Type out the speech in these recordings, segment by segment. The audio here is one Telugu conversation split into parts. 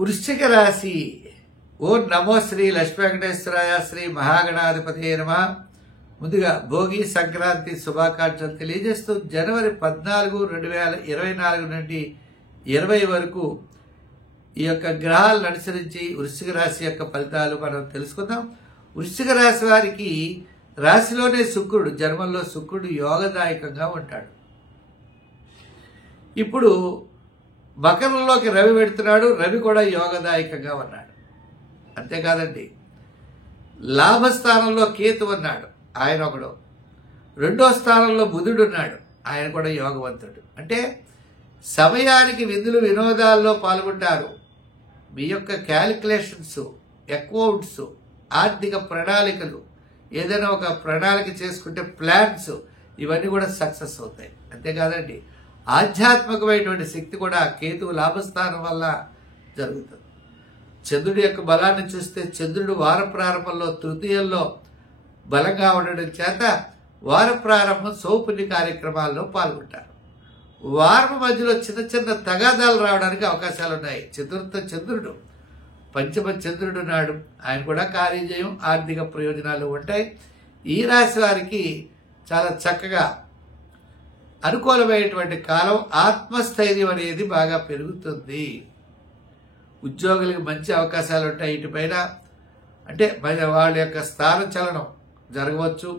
వృశ్చిక రాశి. ఓం నమో శ్రీ లక్ష్మీ వెంకటేశ్వరాయ శ్రీ మహాగణాధిపతి నమః. ముందుగా భోగి సంక్రాంతి శుభాకాంక్షలు తెలియజేస్తూ జనవరి 14, 2024 నుండి 20 వరకు ఈ యొక్క గ్రహాలను అనుసరించి వృశ్చిక రాశి యొక్క ఫలితాలు మనం తెలుసుకుందాం. వృశ్చిక రాశి వారికి రాశిలోనే శుక్రుడు, జన్మంలో శుక్రుడు యోగదాయకంగా ఉంటాడు. ఇప్పుడు మకరంలోకి రవి పెడుతున్నాడు, రవి కూడా యోగదాయకంగా ఉన్నాడు. అంతేకాదండి, లాభస్థానంలో కేతు ఉన్నాడు, ఆయన ఒకడు. రెండో స్థానంలో బుధుడు ఉన్నాడు, ఆయన కూడా యోగవంతుడు. అంటే సమయానికి విధులు వినోదాల్లో పాల్గొంటారు. మీ యొక్క క్యాలిక్యులేషన్స్, అకౌంట్స్, ఆర్థిక ప్రణాళికలు, ఏదైనా ఒక ప్రణాళిక చేసుకుంటే ప్లాన్స్, ఇవన్నీ కూడా సక్సెస్ అవుతాయి. అంతేకాదండి, ఆధ్యాత్మికమైనటువంటి శక్తి కూడా కేతువు లాభస్థానం వల్ల జరుగుతుంది. చంద్రుడి యొక్క బలాన్ని చూస్తే చంద్రుడు వార ప్రారంభంలో తృతీయంలో బలంగా ఉండడం చేత వార ప్రారంభం సౌపుణ్య కార్యక్రమాల్లో పాల్గొంటారు. వారం మధ్యలో చిన్న చిన్న తగాదాలు రావడానికి అవకాశాలు ఉన్నాయి. చతుర్థ చంద్రుడు, పంచమ చంద్రుడు నాడు, ఆయన కూడా కార్యజయం, ఆర్థిక ప్రయోజనాలు ఉంటాయి. ఈ రాశి వారికి చాలా చక్కగా అనుకూలమైనటువంటి కాలం. ఆత్మస్థైర్యం అనేది బాగా పెరుగుతుంది. ఉద్యోగులకు మంచి అవకాశాలు ఉంటాయి. ఇటుపైన అంటే వాళ్ళ యొక్క స్థాన చలనం జరగవచ్చు.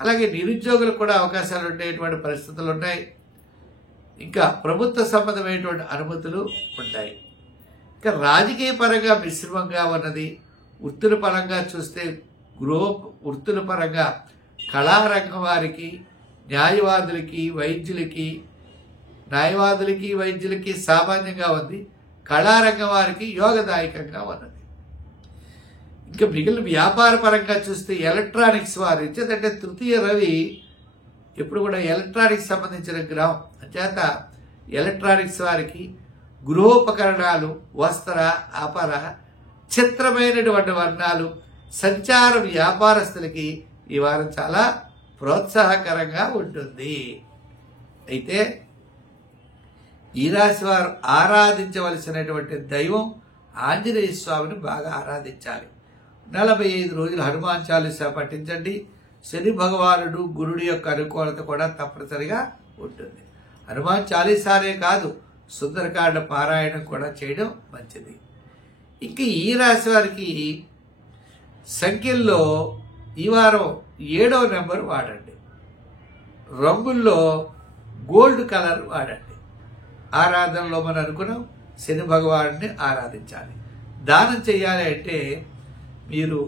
అలాగే నిరుద్యోగులకు కూడా అవకాశాలు ఉండేటువంటి పరిస్థితులు ఉన్నాయి. ఇంకా ప్రభుత్వ సంబంధమైనటువంటి అనుమతులు ఉంటాయి. ఇంకా రాజకీయ పరంగా మిశ్రమంగా ఉన్నది. వృత్తుల పరంగా చూస్తే వృత్తుల పరంగా కళారంగం వారికి, న్యాయవాదులకి, వైద్యులకి సామాన్యంగా ఉంది. కళారంగం వారికి యోగదాయకంగా ఉన్నది. ఇంకా మిగిలిన వ్యాపార పరంగా చూస్తే ఎలక్ట్రానిక్స్ వారు ఇచ్చేదంటే తృతీయ రవి ఎప్పుడు కూడా ఎలక్ట్రానిక్స్ సంబంధించిన గ్రహం చేత ఎలక్ట్రానిక్స్ వారికి గృహోపకరణాలు, వస్త్ర ఆపర, చిత్రమైనటువంటి వర్ణాలు, సంచార వ్యాపారస్తులకి ఈ వారం చాలా ప్రోత్సాహకరంగా ఉంటుంది. అయితే ఈ రాశి వారు ఆరాధించవలసినటువంటి దైవం ఆంజనేయ స్వామిని బాగా ఆరాధించాలి. 45 రోజులు హనుమాన్ చాలీసా పఠించండి. శని భగవానుడు, గురుడి యొక్క అనుకూలత కూడా తప్పనిసరిగా ఉంటుంది. హనుమాన్ చాలీసానే కాదు, సుందరకాండ పారాయణం కూడా చేయడం మంచిది. ఇంక ఈ రాశి వారికి సంఖ్యల్లో ఈ వారం 7వ నెంబర్ వాడండి. రంగుల్లో గోల్డ్ కలర్ వాడండి. ఆరాధనలో మనం అనుకున్నాం శని భగవానుడిని ఆరాధించాలి. దానం చేయాలి అంటే మీరు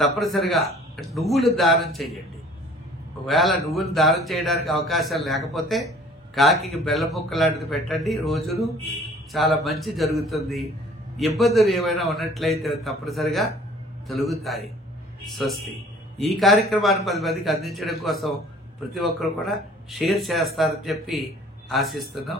తప్పనిసరిగా నువ్వులు దానం చేయండి. ఒకవేళ నువ్వులు దానం చేయడానికి అవకాశం లేకపోతే కాకికి బెల్లం ముక్క లాంటిది పెట్టండి. రోజులు చాలా మంచి జరుగుతుంది. ఇబ్బందులు ఏమైనా ఉన్నట్లయితే తప్పనిసరిగా తొలగుతాయి. స్వస్తి. ఈ కార్యక్రమాన్ని 10 మందికి అందించడం కోసం ప్రతి ఒక్కరు కూడా షేర్ చేస్తారని చెప్పి ఆశిస్తున్నాం.